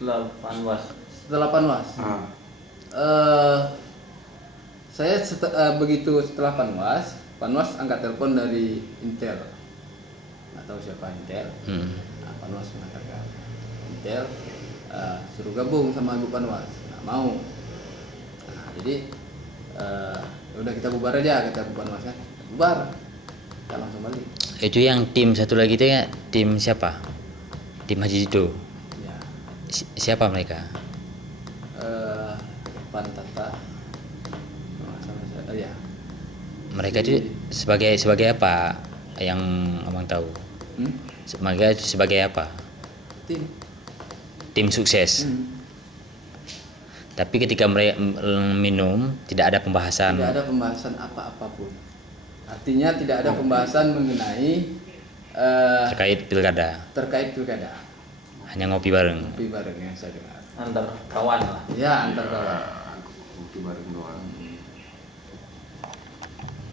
setelah Panwas. Setelah Panwas. Saya begitu setelah Panwas angkat telepon dari Intel. Nggak tahu siapa Intel. Nah, Panwas mengatakan Intel suruh gabung sama Ibu Panwas. Nggak mau. Nah, jadi udah kita bubar aja, kata Bu Panwas kan. Bubar. Kita langsung balik. Itu yang tim satu lagi itu ya, tim siapa? Tim Haji Dido. Ya. Siapa mereka? Pantata. Ya. Mereka itu sebagai apa yang abang tahu? Mereka itu sebagai apa? Tim sukses. Tapi ketika mereka minum tidak ada pembahasan. Tidak ada pembahasan apa-apapun. Artinya tidak ada pembahasan mengenai Terkait pilkada. Hanya ngopi bareng. Ngopi bareng yang saya dengar. Antar kawan lah. Ya, antar kawan. Ngopi bareng doang.